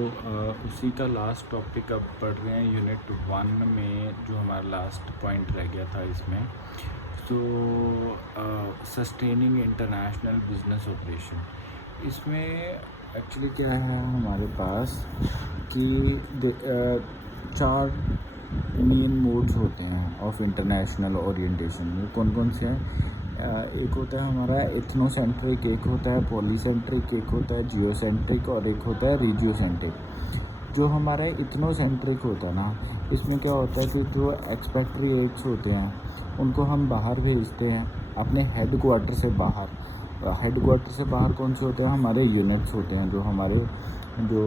उसी का last topic अब पढ़ रहे हैं यूनिट 1 में, जो हमारा लास्ट पॉइंट रह गया था इसमें। सस्टेनिंग इंटरनेशनल बिजनेस ऑपरेशन, इसमें एक्चुअली क्या है हमारे पास कि 4 मेन मोड्स होते हैं ऑफ इंटरनेशनल ओरिएंटेशन में। कौन कौन से हैं? एक होता है हमारा एथनोसेंट्रिक, एक होता है पॉलीसेंट्रिक, एक होता है जियोसेंट्रिक और एक होता है रीजियोसेंट्रिक। जो हमारा इथनोसेंट्रिक होता है ना, इसमें क्या होता है कि जो एक्सपेट्रिएट्स होते हैं उनको हम बाहर भेजते हैं अपने हेड क्वार्टर से बाहर। हेड क्वार्टर से बाहर कौन से होते हैं? हमारे यूनिट्स होते हैं, जो हमारे जो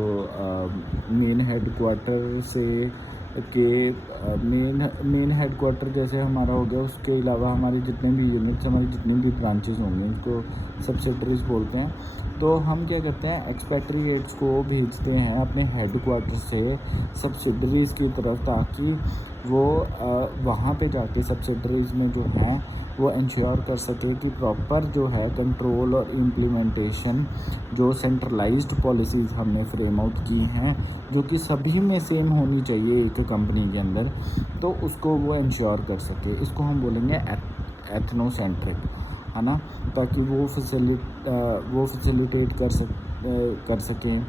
मेन हेड क्वार्टर से के मेन हेड क्वार्टर जैसे हमारा हो गया, उसके अलावा हमारे जितने भी यूनिट्स, हमारी जितनी भी ब्रांचेस होंगे उनको सब्सिडरीज बोलते हैं। तो हम क्या करते हैं, एक्सपेट्रिएट्स को भेजते हैं अपने हेड क्वार्टर से सब्सिडरीज़ की तरफ, ताकि वो वहाँ पे जाके सब्सिडरीज़ में जो हैं वो इंश्योर कर सके कि प्रॉपर जो है कंट्रोल और इम्प्लीमेंटेशन, जो सेंट्रलाइज्ड पॉलिसीज़ हमने फ्रेम आउट की हैं, जो कि सभी में सेम होनी चाहिए एक कंपनी के अंदर, तो उसको वो इंश्योर कर सके। इसको हम बोलेंगे एथनोसेंट्रिक, है ना, ताकि वो फैसिलिटेट कर सकें,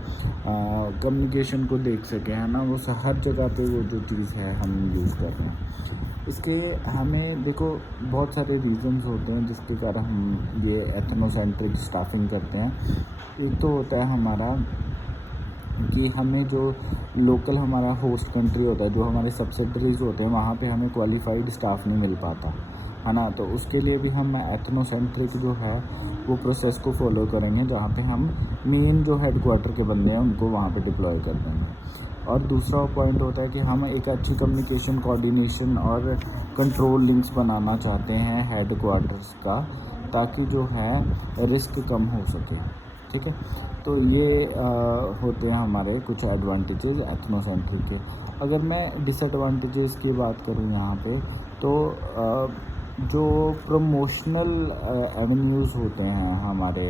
कम्युनिकेशन को देख सकें, है ना। वो हर जगह पे वो जो चीज़ है हम यूज़ कर रहे हैं। इसके हमें देखो बहुत सारे रीज़न्स होते हैं जिसके कारण हम ये एथनोसेंट्रिक स्टाफिंग करते हैं। एक तो होता है हमारा कि हमें जो लोकल हमारा होस्ट कंट्री होता है, जो हमारे सब्सिडरीज़ होते हैं, वहाँ पे हमें क्वालिफाइड स्टाफ नहीं मिल पाता, है ना। तो उसके लिए भी हम एथनोसेंट्रिक जो है वो प्रोसेस को फॉलो करेंगे, जहाँ पे हम मेन जो हेड क्वार्टर के बंदे हैं उनको वहाँ पे डिप्लॉय कर देंगे। और दूसरा पॉइंट होता है कि हम एक अच्छी कम्युनिकेशन, कोऑर्डिनेशन और कंट्रोल लिंक्स बनाना चाहते हैं हेड क्वार्टर्स का, ताकि जो है रिस्क कम हो सके, ठीक है। तो ये होते हैं हमारे कुछ एडवांटेजेस एथनोसेंट्रिक के। अगर मैं डिसएडवांटेजेस की बात करूँ यहाँ पे, तो जो प्रमोशनल एवेन्यूज़ होते हैं हमारे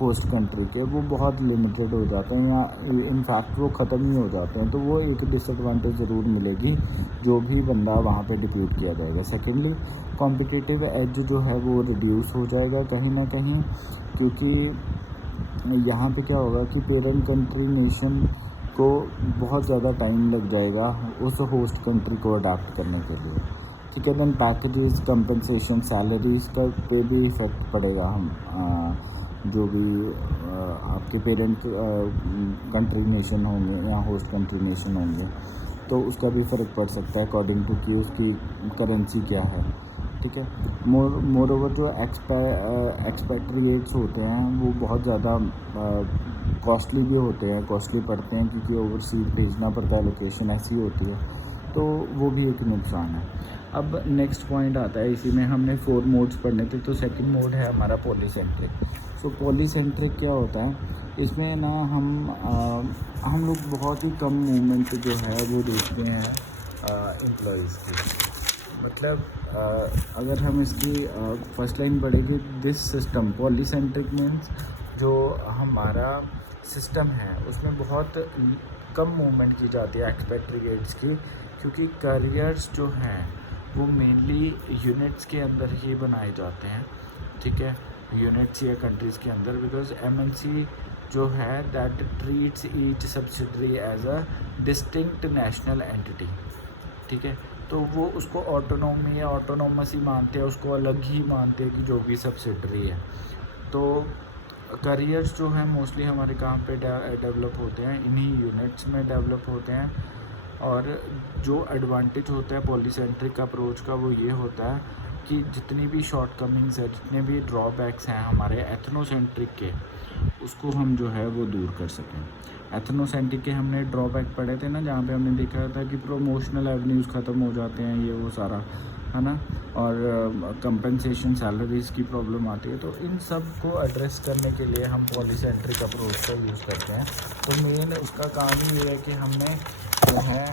होस्ट कंट्री के, वो बहुत लिमिटेड हो जाते हैं, या इनफैक्ट वो ख़त्म ही हो जाते हैं। तो वो एक डिसएडवांटेज ज़रूर मिलेगी जो भी बंदा वहाँ पे डिप्यूट किया जाएगा। सेकेंडली, कॉम्पिटिटिव एज जो है वो रिड्यूस हो जाएगा कहीं ना कहीं, क्योंकि यहाँ पे क्या होगा कि पेरेंट कंट्री नेशन को बहुत ज़्यादा टाइम लग जाएगा उस होस्ट कंट्री को अडाप्ट करने के लिए, ठीक है। देन पैकेजेस, कंपनसेशन, सैलरीज़ का पे भी इफ़ेक्ट पड़ेगा। हम जो भी आपके पेरेंट कंट्री नेशन होंगे या होस्ट कंट्री नेशन होंगे, तो उसका भी फ़र्क पड़ सकता है अकॉर्डिंग टू कि उसकी करेंसी क्या है, ठीक है। मोर ओवर जो एक्सपेट्रिएट्स होते हैं वो बहुत ज़्यादा कॉस्टली भी होते हैं, कॉस्टली पड़ते हैं, क्योंकि ओवरसीज भेजना पड़ता है, लोकेशन ऐसी होती है, तो वो भी एक नुकसान है। अब नेक्स्ट पॉइंट आता है, इसी में हमने 4 मोड्स पढ़ने थे, तो सेकंड मोड है हमारा पॉलीसेंट्रिक। सो पॉलीसेंट्रिक क्या होता है? इसमें ना हम लोग बहुत ही कम मूवमेंट जो है वो देखते हैं एम्प्लॉइज़ की। मतलब अगर हम इसकी फर्स्ट लाइन पढ़ेंगे, दिस सिस्टम पॉलीसेंट्रिक मीन्स जो हमारा सिस्टम है उसमें बहुत कम मूवमेंट की जाती है एक्सपेट्रिएट्स की, क्योंकि करियर्स जो हैं वो मेनली यूनिट्स के अंदर ही बनाए जाते हैं, ठीक है, यूनिट्स या कंट्रीज़ के अंदर। बिकॉज एमएनसी जो है that treats each subsidiary as a distinct national entity, ठीक है। तो वो उसको ऑटोनोमी या ऑटोनोमस ही मानते हैं, उसको अलग ही मानते हैं कि जो भी सब्सिडरी है। तो करियर्स जो हैं मोस्टली हमारे कहाँ पे डेवलप होते हैं, इन्हीं यूनिट्स में डेवलप होते हैं। और जो एडवांटेज होता है पॉलीसेंट्रिक अप्रोच का वो ये होता है कि जितनी भी शॉर्टकमिंग्स है, जितने भी ड्रॉबैक्स हैं हमारे एथनोसेंट्रिक के, उसको हम जो है वो दूर कर सकें। एथनोसेंट्रिक के हमने ड्रॉबैक पढ़े थे ना, जहाँ पे हमने देखा था कि प्रोमोशनल एवेन्यूज़ ख़त्म हो जाते हैं, ये वो सारा, है ना, और कंपनसेशन, सैलरीज़ की प्रॉब्लम आती है। तो इन सब को एड्रेस करने के लिए हम पॉलीसेंट्रिक अप्रोच का यूज़ करते हैं। तो मेन उसका काम ही ये है कि हमने जो है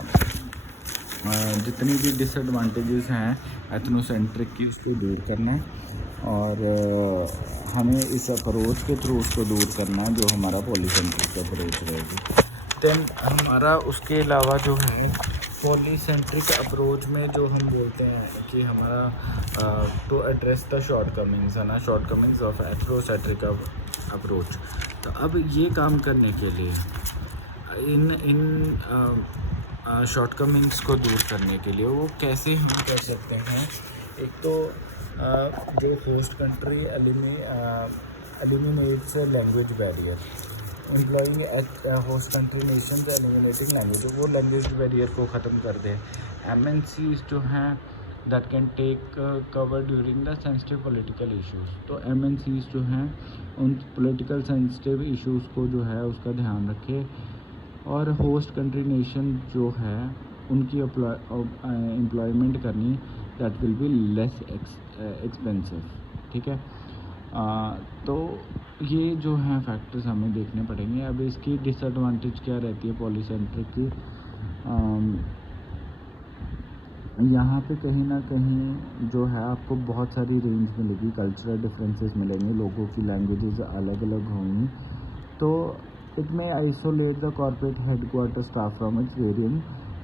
जितनी भी डिसएडवांटेजेस हैं एथनोसेंट्रिक की, उसको दूर करना है, और हमें इस अप्रोच के थ्रू उसको दूर करना है जो हमारा पॉलीसेंट्रिक अप्रोच रहेगी। देन हमारा उसके अलावा जो है पॉलीसेंट्रिक अप्रोच में जो हम बोलते हैं कि हमारा टू एड्रेस द शॉर्टकमिंग्स है ना, शॉर्टकमिंग्स ऑफ एथ्रोसेंट्रिक अप्रोच। तो अब ये काम करने के लिए इन शॉर्टकमिंग्स को दूर करने के लिए वो कैसे हम कर सकते हैं। एक तो जो host country eliminates language barrier, employing host country nations eliminating language, वो लैंग्वेज बैरियर को ख़त्म कर दें। MNCs जो हैं that can take cover during the sensitive political issues. तो MNCs जो हैं उन पॉलिटिकल सेंसिटिव इश्यूज़ को जो है उसका ध्यान रखें, और होस्ट कंट्री नेशन जो है उनकी एम्प्लॉयमेंट करनी that will be less expensive. ठीक है, तो ये जो हैं फैक्टर्स हमें देखने पड़ेंगे। अब इसकी डिसएडवांटेज क्या रहती है पॉलीसेंट्रिक की, यहाँ पे कहीं ना कहीं जो है आपको बहुत सारी रेंज मिलेगी, कल्चरल डिफरेंसेस मिलेंगे, लोगों की लैंग्वेजेस अलग अलग होंगी। तो इट में isolate the corporate headquarter staff from its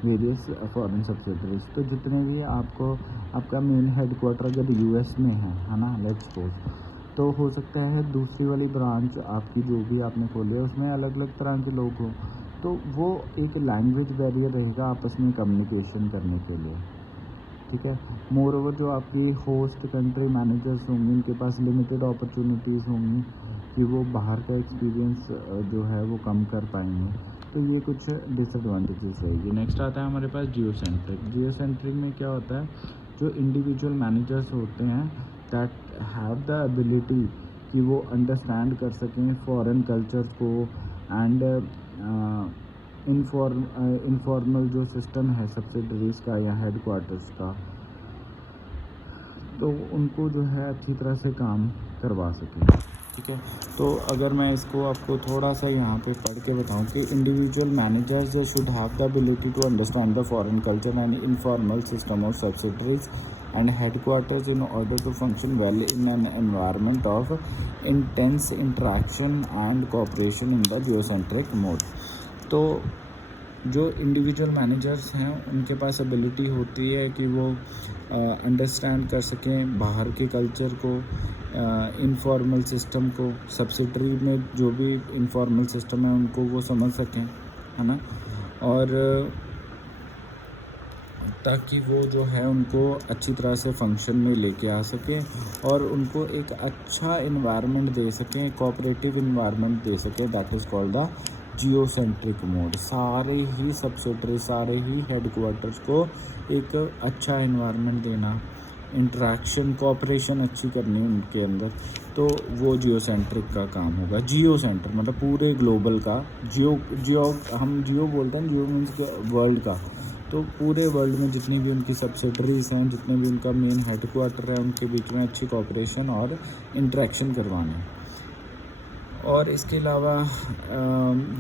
various foreign subsidiaries. तो जितने भी आपका मेन हेडक्वार्टर अगर US में है ना, लेट्स सपोज, तो हो सकता है दूसरी वाली ब्रांच आपकी जो भी आपने खोली है उसमें अलग अलग तरह के लोग हों, तो वो एक लैंग्वेज बैरियर रहेगा आपस में कम्युनिकेशन करने के लिए। ठीक है, मोर ओवर जो आपकी होस्ट कंट्री मैनेजर्स होंगे उनके पास लिमिटेड अपॉर्चुनिटीज़ होंगी कि वो बाहर का एक्सपीरियंस जो है वो कम कर पाएंगे। तो ये कुछ डिसएडवांटेजेस रहेगी। नेक्स्ट आता है हमारे पास जियोसेंट्रिक में क्या होता है, जो इंडिविजुअल मैनेजर्स होते हैं दैट हैव द एबिलिटी कि वो अंडरस्टैंड कर सकें फॉरेन कल्चर्स को एंड इनफॉर्मल जो सिस्टम है सब्सिडरीज़ का या हेडक्वार्टर्स का, तो उनको जो है अच्छी तरह से काम करवा सकें। ठीक है, तो अगर मैं इसको आपको थोड़ा सा यहाँ पे पढ़ के बताऊँ कि individual managers should have the ability to understand the foreign culture and informal system of subsidiaries and headquarters in order to function well in an environment of intense interaction and cooperation in the geocentric mode। तो जो individual managers हैं उनके पास ability होती है कि वो understand कर सकें बाहर के कल्चर को, इनफॉर्मल सिस्टम को, सब्सिडरी में जो भी इनफॉर्मल सिस्टम है उनको वो समझ सकें, है ना, और ताकि वो जो है उनको अच्छी तरह से फंक्शन में लेके आ सकें और उनको एक अच्छा इन्वायरमेंट दे सकें, कोऑपरेटिव इन्वायरमेंट दे सकें, that is called the geocentric mode. सारे ही सब्सिडरी, सारे ही हेडक्वार्टर्स को एक अच्छा इन्वायरमेंट देना, इंटरेक्शन, कोऑपरेशन अच्छी करनी उनके अंदर, तो वो जियोसेंट्रिक का काम होगा। जियोसेंटर मतलब पूरे ग्लोबल का, हम जियो बोलते हैं, जियो मीन्स वर्ल्ड का, तो पूरे वर्ल्ड में जितनी भी उनकी सब्सिडरीज हैं, जितने भी उनका मेन हेडक्वार्टर है, उनके बीच में अच्छी कोऑपरेशन और इंटरेक्शन करवाना। और इसके अलावा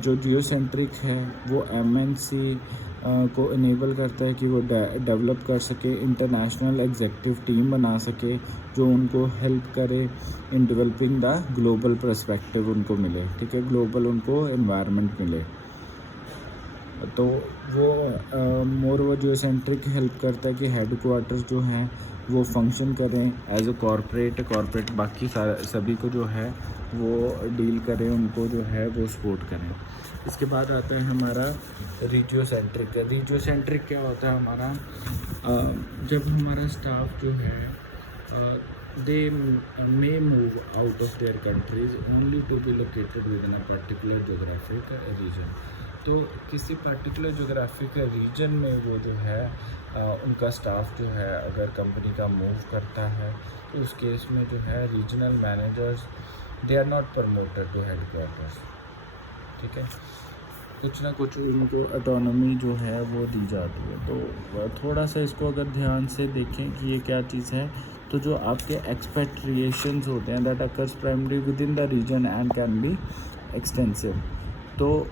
जो जियोसेंट्रिक है वो MNC को इनेबल करता है कि वो डेवलप कर सके, इंटरनेशनल एग्जीक्यूटिव टीम बना सके जो उनको हेल्प करे in developing the global perspective उनको मिले। ठीक है, ग्लोबल उनको एनवायरनमेंट मिले। तो वो मोर वो जियोसेंट्रिक हेल्प करता है कि हेडक्वार्टर्स जो हैं वो फंक्शन करें एज अ कॉरपोरेट बाकी सभी को जो है वो डील करें, उनको जो है वो सपोर्ट करें। इसके बाद आता है हमारा रीजियोसेंट्रिक क्या होता है हमारा, जब हमारा स्टाफ जो है they may move out of their countries only to be located within a particular geographic region. तो किसी पर्टिकुलर जोग्राफिक रीजन में वो जो है उनका स्टाफ जो है अगर कंपनी का मूव करता है तो उस केस में जो है regional managers they are not promoted to headquarters. ठीक है, कुछ ना कुछ उनको ऑटोनॉमी जो है वो दी जाती है। तो थोड़ा सा इसको अगर ध्यान से देखें कि ये क्या चीज़ है, तो जो आपके एक्सपेट्रिएशंस होते हैं that occurs primary within the region and can be extensive. तो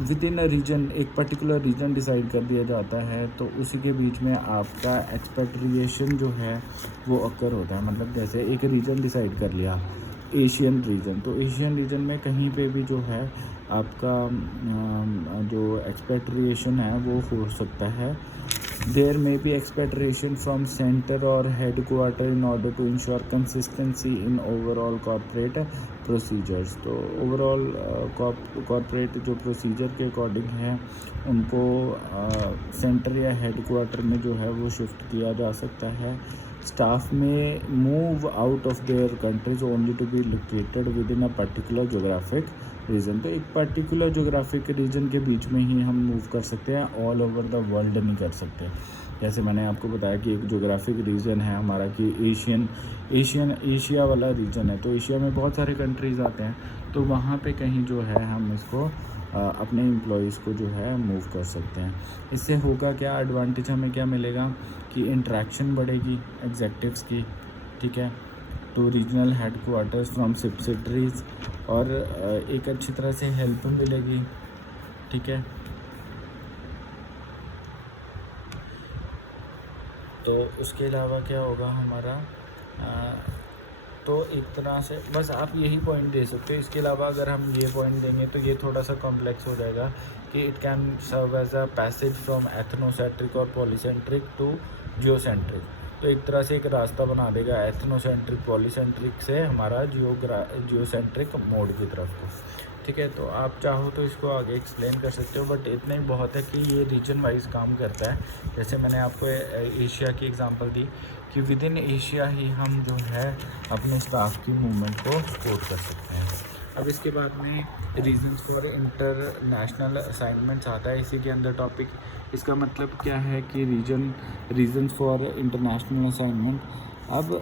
विद इन अ रीजन एक पर्टिकुलर रीजन डिसाइड कर दिया जाता है, तो उसी के बीच में आपका एक्सपेट्रिएशन जो है वो अकर होता है। मतलब जैसे एक रीजन डिसाइड कर लिया एशियन रीजन, तो एशियन रीजन में कहीं पे भी जो है आपका जो एक्सपेट्रिएशन है वो हो सकता है। There may be expatriation from centre और headquarter in order to ensure consistency in overall corporate procedures. तो ओवरऑल कॉर्पोरेट जो प्रोसीजर के अकॉर्डिंग है उनको सेंटर या हेड क्वार्टर में जो है वो शिफ्ट किया जा सकता है। स्टाफ में move out of their countries only to be located within a particular geographic region. तो एक पर्टिकुलर जोग्राफिक रीजन के बीच में ही हम मूव कर सकते हैं, ऑल ओवर द वर्ल्ड नहीं कर सकते। जैसे मैंने आपको बताया कि एक जोग्राफिक रीजन है हमारा कि एशिया वाला रीजन है, तो एशिया में बहुत सारे कंट्रीज़ आते हैं, तो वहाँ पे कहीं जो है हम इसको अपने एम्प्लॉयज़ को जो है मूव कर सकते हैं। इससे होगा क्या, एडवांटेज हमें क्या मिलेगा कि इंटरेक्शन बढ़ेगी एग्जेक्टिव्स की, ठीक है, to regional headquarters from subsidiaries, और एक अच्छी तरह से हेल्प मिलेगी, ठीक है। तो उसके अलावा क्या होगा हमारा, तो एक तरह से बस आप यही पॉइंट दे सकते हो। इसके अलावा अगर हम ये पॉइंट देंगे तो ये थोड़ा सा कॉम्प्लेक्स हो जाएगा कि it can serve as a passage from ethnocentric और पॉलीसेंट्रिक टू जियोसेंट्रिक। तो एक तरह से एक रास्ता बना देगा एथनोसेंट्रिक पॉलीसेंट्रिक से हमारा जियोसेंट्रिक मोड की तरफ को, ठीक है। तो आप चाहो तो इसको आगे एक्सप्लेन कर सकते हो, बट इतना ही बहुत है कि ये रीजन वाइज काम करता है। जैसे मैंने आपको एशिया की एग्जांपल दी कि विद इन एशिया ही हम जो है अपने स्टाफ की मूवमेंट को सपोर्ट कर सकते हैं। अब इसके बाद में रीजंस फॉर इंटरनेशनल असाइनमेंट्स आता है इसी के अंदर टॉपिक। इसका मतलब क्या है कि रीजंस फॉर इंटरनेशनल असाइनमेंट। अब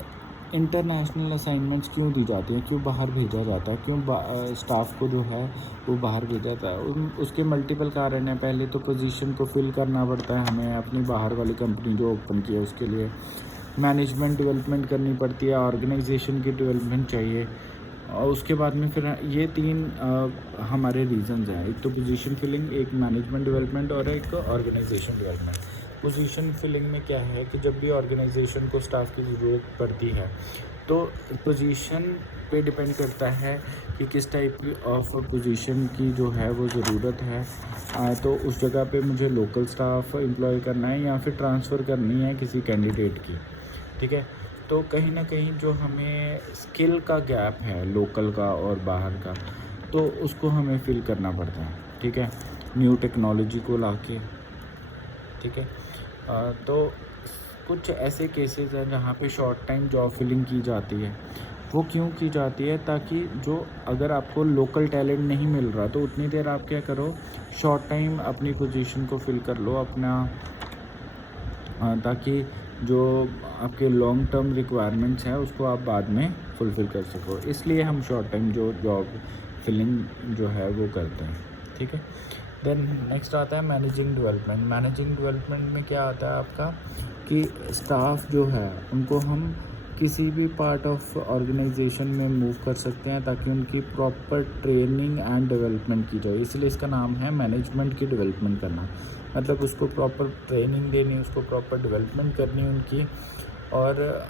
इंटरनेशनल असाइनमेंट्स क्यों दी जाती हैं, क्यों बाहर भेजा जाता है, क्यों स्टाफ को जो है वो बाहर भेजा जाता है, उसके मल्टीपल कारण हैं। पहले तो पोजीशन को फिल करना पड़ता है हमें, अपनी बाहर वाली कंपनी जो ओपन की है उसके लिए मैनेजमेंट डेवलपमेंट करनी पड़ती है, ऑर्गेनाइजेशन की डेवलपमेंट चाहिए, और उसके बाद में फिर ये तीन हमारे रीजंस हैं। एक तो पोजीशन फिलिंग, एक मैनेजमेंट डेवलपमेंट और एक ऑर्गेनाइजेशन डेवलपमेंट। पोजीशन फिलिंग में क्या है कि जब भी ऑर्गेनाइजेशन को स्टाफ की ज़रूरत पड़ती है तो पोजीशन पे डिपेंड करता है कि किस टाइप ऑफ पोजीशन की जो है वो ज़रूरत है। तो उस जगह पे मुझे लोकल स्टाफ एम्प्लॉय करना है या फिर ट्रांसफ़र करनी है किसी कैंडिडेट की, ठीक है। तो कहीं ना कहीं जो हमें स्किल का गैप है लोकल का और बाहर का, तो उसको हमें फिल करना पड़ता है, ठीक है, न्यू टेक्नोलॉजी को लाके, ठीक है। तो कुछ ऐसे केसेस हैं जहाँ पे शॉर्ट टाइम जॉब फिलिंग की जाती है। वो क्यों की जाती है, ताकि जो अगर आपको लोकल टैलेंट नहीं मिल रहा तो उतनी देर आप क्या करो, शॉर्ट टाइम अपनी पोजीशन को फिल कर लो अपना, ताकि जो आपके लॉन्ग टर्म रिक्वायरमेंट्स हैं उसको आप बाद में फुलफ़िल कर सको। इसलिए हम शॉर्ट टाइम जो जॉब फिलिंग जो है वो करते हैं, ठीक है। देन नेक्स्ट आता है मैनेजिंग डेवलपमेंट। मैनेजिंग डेवलपमेंट में क्या आता है आपका कि स्टाफ जो है उनको हम किसी भी पार्ट ऑफ ऑर्गेनाइजेशन में मूव कर सकते हैं ताकि उनकी प्रॉपर ट्रेनिंग एंड डेवलपमेंट की जाए। इसलिए इसका नाम है मैनेजमेंट की डेवलपमेंट करना। मतलब उसको प्रॉपर ट्रेनिंग देनी, उसको प्रॉपर डेवलपमेंट करनी उनकी, और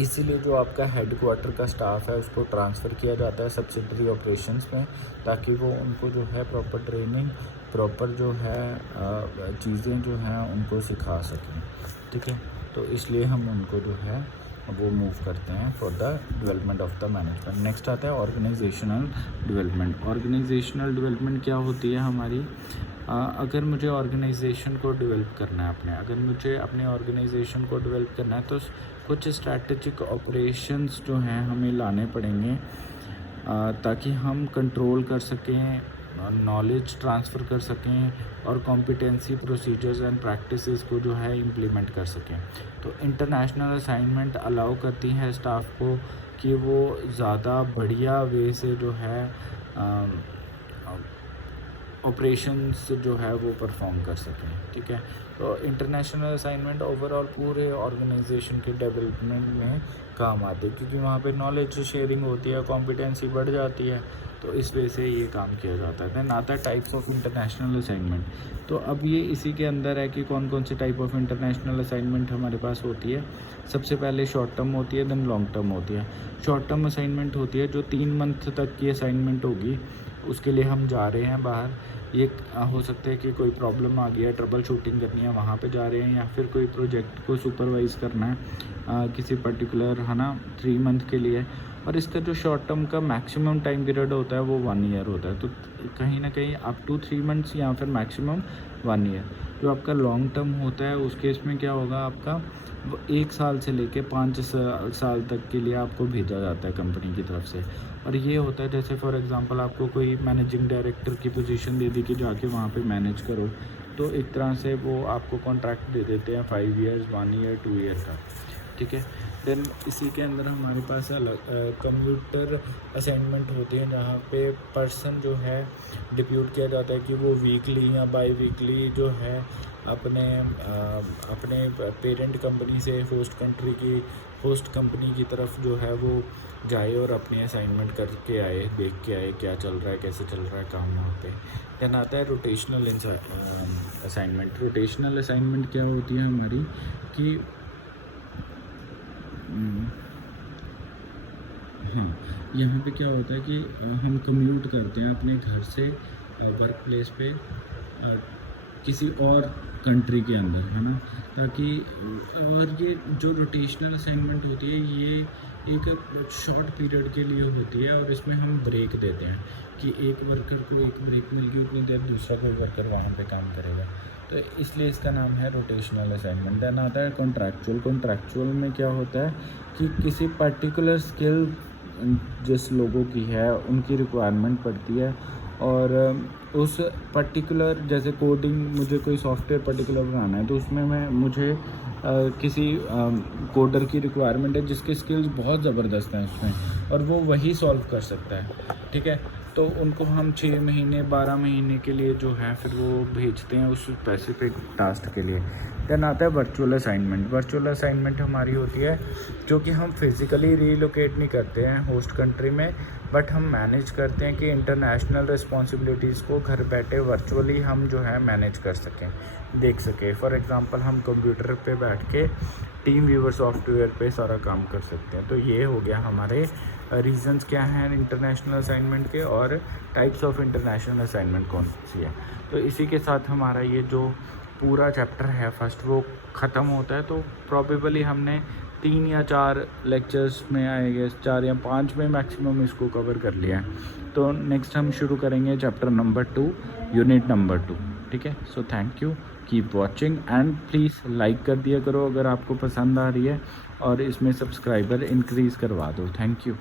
इसीलिए जो आपका हेड क्वार्टर का स्टाफ है उसको ट्रांसफ़र किया जाता है सब्सिडरी ऑपरेशंस में, ताकि वो उनको जो है प्रॉपर ट्रेनिंग, प्रॉपर जो है चीज़ें जो हैं उनको सिखा सकें, ठीक है। तो इसलिए हम उनको जो है वो मूव करते हैं for the development of the management. Next आता है ऑर्गेनाइजेशनल डेवलपमेंट। ऑर्गेनाइजेशनल डेवलपमेंट क्या होती है हमारी, अगर मुझे ऑर्गेनाइजेशन को डेवलप करना है अगर मुझे अपने ऑर्गेनाइजेशन को डेवलप करना है तो कुछ स्ट्रैटेजिक ऑपरेशंस जो हैं हमें लाने पड़ेंगे, ताकि हम कंट्रोल कर सकें, नॉलेज ट्रांसफ़र कर सकें और कॉम्पिटेंसी प्रोसीजर्स एंड प्रैक्टिसेस को जो है इम्प्लीमेंट कर सकें। तो इंटरनेशनल असाइनमेंट अलाउ करती हैं स्टाफ को कि वो ज़्यादा बढ़िया वे से जो है ऑपरेशंस जो है वो परफॉर्म कर सकें। ठीक है, तो इंटरनेशनल असाइनमेंट ओवरऑल पूरे ऑर्गेनाइजेशन के डेवलपमेंट में काम आते हैं, क्योंकि वहाँ पे नॉलेज शेयरिंग होती है, कॉम्पिटेंसी बढ़ जाती है, तो इस वजह से ये काम किया जाता है। दैन आता है टाइप्स ऑफ इंटरनेशनल असाइनमेंट। तो अब ये इसी के अंदर है कि कौन कौन से टाइप ऑफ इंटरनेशनल असाइनमेंट हमारे पास होती है। सबसे पहले शॉर्ट टर्म होती है, देन लॉन्ग टर्म होती है। शॉर्ट टर्म असाइनमेंट होती है जो 3 मंथ तक की असाइनमेंट होगी, उसके लिए हम जा रहे हैं बाहर। ये हो सकता है कि कोई प्रॉब्लम आ गया, ट्रबल शूटिंग करनी है, वहाँ पे जा रहे हैं, या फिर कोई प्रोजेक्ट को सुपरवाइज़ करना है किसी पर्टिकुलर, है ना, 3 मंथ के लिए। और इसका जो शॉर्ट टर्म का मैक्सिमम टाइम पीरियड होता है वो 1 ईयर होता है। तो कहीं ना कहीं अप टू 3 मंथ्स या फिर मैक्सिमम 1 ईयर। जो आपका लॉन्ग टर्म होता है उस केस में क्या होगा, आपका 1 साल से लेके 5 साल तक के लिए आपको भेजा जाता है कंपनी की तरफ से। और ये होता है जैसे फॉर एग्जांपल आपको कोई मैनेजिंग डायरेक्टर की पोजीशन दे दी कि जाके वहाँ पे मैनेज करो, तो एक तरह से वो आपको कॉन्ट्रैक्ट दे देते हैं 5 ईयर्स, 1 ईयर, 2 ईयर का। ठीक है, देन इसी के अंदर हमारे पास अलग कंप्यूटर असाइनमेंट होती है, जहाँ पे पर्सन जो है डिप्यूट किया जाता है कि वो वीकली या बाई वीकली जो है अपने पेरेंट कंपनी से होस्ट कंपनी की तरफ जो है वो जाए और अपनी असाइनमेंट करके आए, देख के आए क्या चल रहा है, कैसे चल रहा है काम वहाँ पे। देन आता है रोटेशनल असाइनमेंट। रोटेशनल असाइनमेंट क्या होती है हमारी कि हाँ, यहाँ पे क्या होता है कि हम कम्यूट करते हैं अपने घर से वर्क प्लेस पे किसी और कंट्री के अंदर, है ना, ताकि और ये जो रोटेशनल असाइनमेंट होती है ये एक शॉर्ट पीरियड के लिए होती है, और इसमें हम ब्रेक देते हैं कि एक वर्कर को एक ब्रेक मिल गई, उतनी देर दूसरा कोई वर्कर वहाँ पे काम करेगा, तो इसलिए इसका नाम है रोटेशनल असाइनमेंट। देन आता है कॉन्ट्रैक्चुअल। कॉन्ट्रैक्चुअल में क्या होता है कि किसी पर्टिकुलर स्किल जिस लोगों की है उनकी रिक्वायरमेंट पड़ती है, और उस पर्टिकुलर जैसे कोडिंग, मुझे कोई सॉफ्टवेयर पर्टिकुलर बनाना है तो उसमें मुझे किसी कोडर की रिक्वायरमेंट है जिसके स्किल्स बहुत ज़बरदस्त हैं उसमें, और वो वही सॉल्व कर सकता है। ठीक है, तो उनको हम 6 महीने 12 महीने के लिए जो है फिर वो भेजते हैं उस स्पेसिफिक टास्क के लिए। देन आता है वर्चुअल असाइनमेंट। वर्चुअल असाइनमेंट हमारी होती है जो कि हम फिज़िकली रीलोकेट नहीं करते हैं होस्ट कंट्री में, बट हम मैनेज करते हैं कि इंटरनेशनल रिस्पॉन्सिबिलिटीज़ को घर बैठे वर्चुअली हम जो है मैनेज कर सकें, देख सकें। फॉर एग्ज़ाम्पल हम कंप्यूटर पे बैठ के टीम व्यूवर सॉफ्टवेयर पे सारा काम कर सकते हैं। तो ये हो गया हमारे रीजंस क्या हैं इंटरनेशनल असाइनमेंट के, और टाइप्स ऑफ इंटरनेशनल असाइनमेंट कौन सी है। तो इसी के साथ हमारा ये जो पूरा चैप्टर है फर्स्ट वो ख़त्म होता है। तो प्रॉबेबली हमने 3 या 4 लेक्चर्स में आएंगे, 4 या 5 में मैक्सिमम इसको कवर कर लिया है। तो नेक्स्ट हम शुरू करेंगे चैप्टर नंबर 2, यूनिट नंबर 2। ठीक है, so thank you, keep watching and please like कर दिया करो अगर आपको पसंद आ रही है, और इसमें सब्सक्राइबर इंक्रीज़ करवा दो। Thank you.